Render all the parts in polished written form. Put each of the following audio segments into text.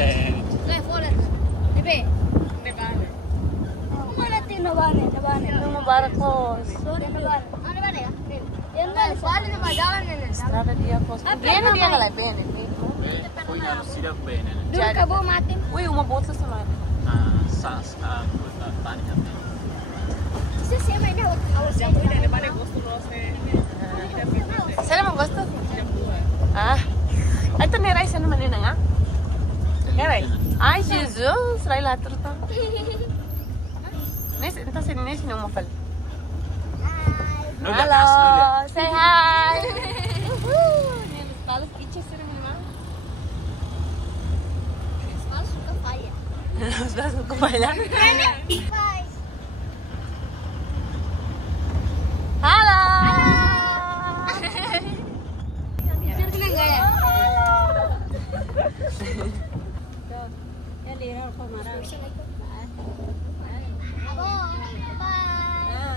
Vale. Dai, fuori. Ne vale. Ne vale. No vale. Não barcos. Ne vale. Ne vale ya? Ne vale ne jalan ne. Strada dia costa. Bene dia nggak bene. Poi non si dà bene. Dulu kabo mati. Wih, uma bolsa sama. Tanya. Sih sih mainnya awal saya. Saya mau gosto. Ah. Itu nerai sana mana nanga? Nerai. Ai Jesus, rai lá tudo tá. Nesse, então se nesse não mau fal. Halo, say hi. Nih, balas ice sering mana? Mas suka fire. Sudah suka banyak. Bye. Halo. Cerita enggak ya?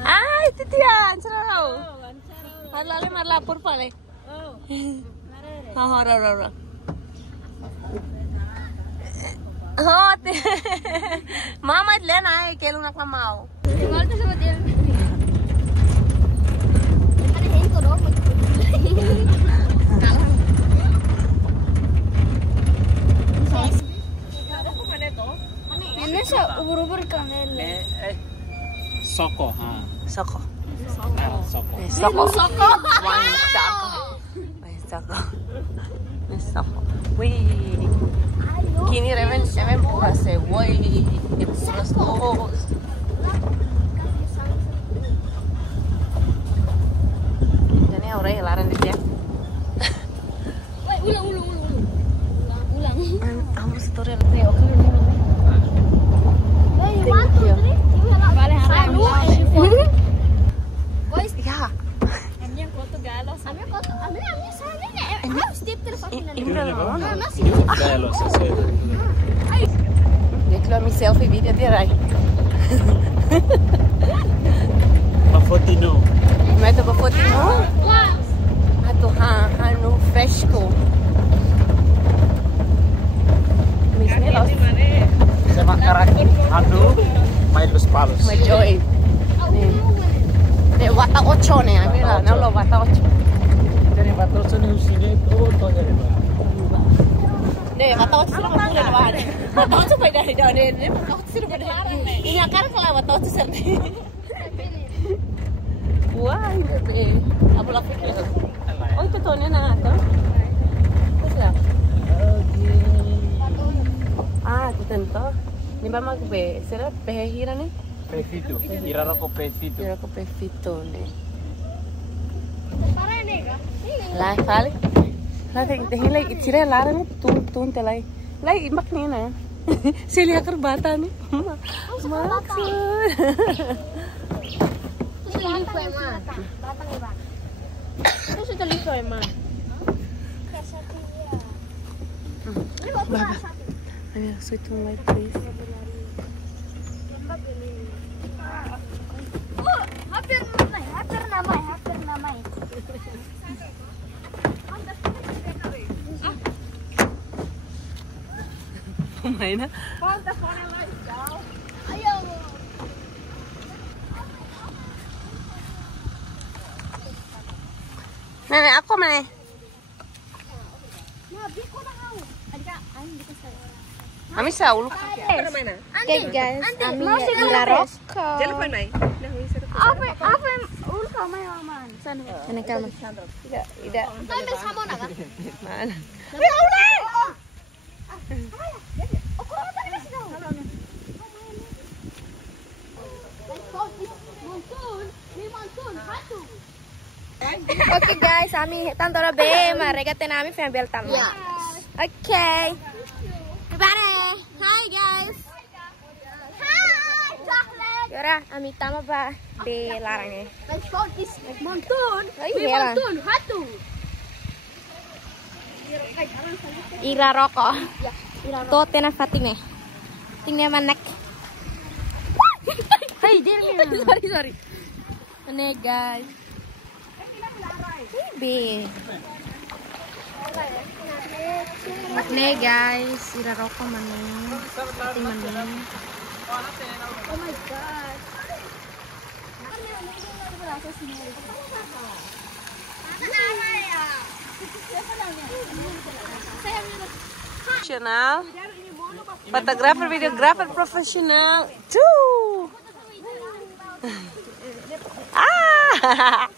Ay, titian, cerau. Marlale marlapur pale. Oh, ro. Oh, mama lena ay kelu nak mau. Tinggal tuh sama dia. Ada hantu dong. Ini sih ubur-ubur kan ini. Soko, Soko. Soko. Soko. Wine soko. Soko. Wih. Kini Reven pura se, woi. Puras los. Jadi orang helaran di dia. Woi, ulang. Kamu story lagi, oke. Vale, Ya. Bello stasera. Deklo mi selfie video dia rai. Ma fotino. Meto ba foto mo? Ato hanu fresco. Misnelos. Sama karakter. Aduh, main los palos. My joy. De wata 8 ne, mira, no lo wata 8. Dari patrocinio di uscire tutto dari bawah. Ne, wata 8 sila mo na ba? Wata 8 pa dari daw ne. Wata 8 sila ba? Ini akar kala wata 8 sila. Wah, bebe. Apo la fikir. Oh, ito to ne na ato. Kuya. Ah, ito tento. Ni ba magbe? Sira pehira ne? Pefito. Irano con pefito. Sira ko pefito ne. Para nega. Lai fale. Lai tingin lai itira lara ne tun te lai. Lai imak ni na. Sili akar bata ni. Maksud. Lipo emang. Batang ya, Bang. Terus itu lipo emang. Baba. Ayo, sweet one light please. Hampir namai. Main na. Ayo. Nenek aku mana? Kami sahulu. Oke guys, kami di La Rocco. Jangan main. Apa ulu kami aman. Sana kamu. Tidak. Kami sama nak? Mana? Ya Allah. Aku apa ni kasih tahu? Montun, satu. Oke guys, kami tantara B, mereka tenami family tamu. Oke. Everybody, hi guys. Hi, chocolate. Yora, kami tama ba B larangnya. Let's go this montun. Iya. Montun, satu. Ira rokok. Tuh tena Fatime. Tinggal manek. Hai, sorry. Ini guys. B. Nih guys, ira rokok maning. Pati maning. Oh my god. Professional. Fotografer, videografer profesional. Cuh. Ah.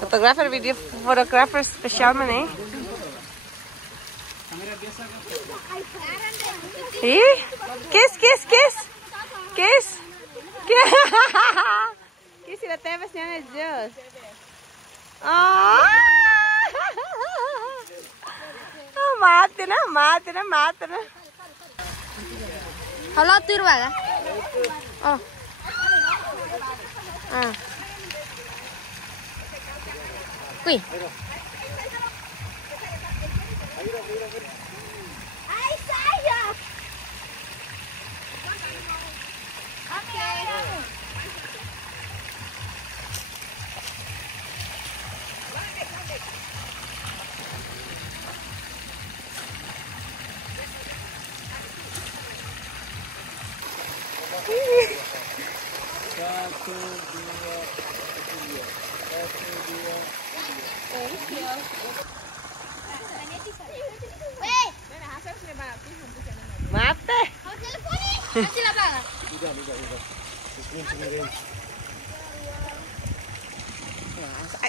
Fotografer, videografer spesial mana? Ih, kiss. Kiss sila tebas niya na Diyos. Oh, mati na. Halo tur ba? Oh. Kuy. Ay, saya. Okay. Mate. Sila ba?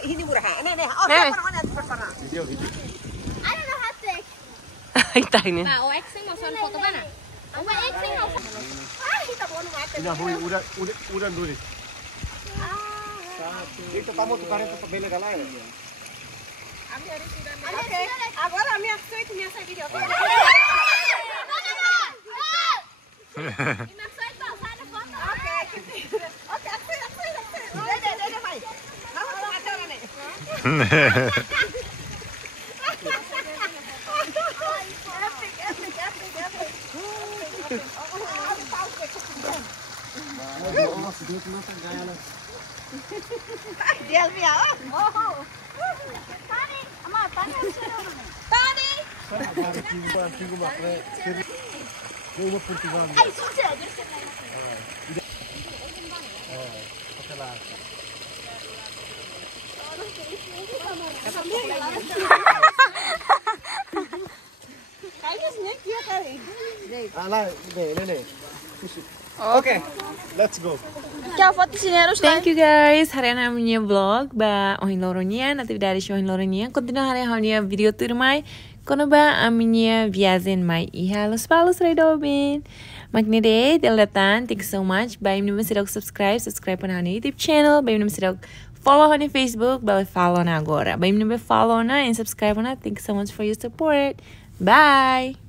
Ini murah. Nih. Oh, video. Ano na hatek? Ay, tayo niya. Ba, o exing mo son foto ba na? Ang exing mo. Ay, kita mo naman. Ina huy udan dulu. Itu kamu tukarin tetap beli kalai. Okay. Agora a minha frente minha video. Dia Alvia, oh. Tani, ama, tani. Ay, suci. Okay, let's go. Kaya foto sini harus Thank you guys. Hari ini namanya vlog ba ohin loronya atividades ohin loronya. Continua hari hanya video turmai. Kono ba aminha viagem mai iha los palos redobin. Magnede delatan. Thank you so much. Bye menemu sidok subscribe on hani YouTube channel. Bye menemu sidok follow hani Facebook. Bye follow na agora. Bye menemu follow na and subscribe na. Thank you so much for your support. Bye.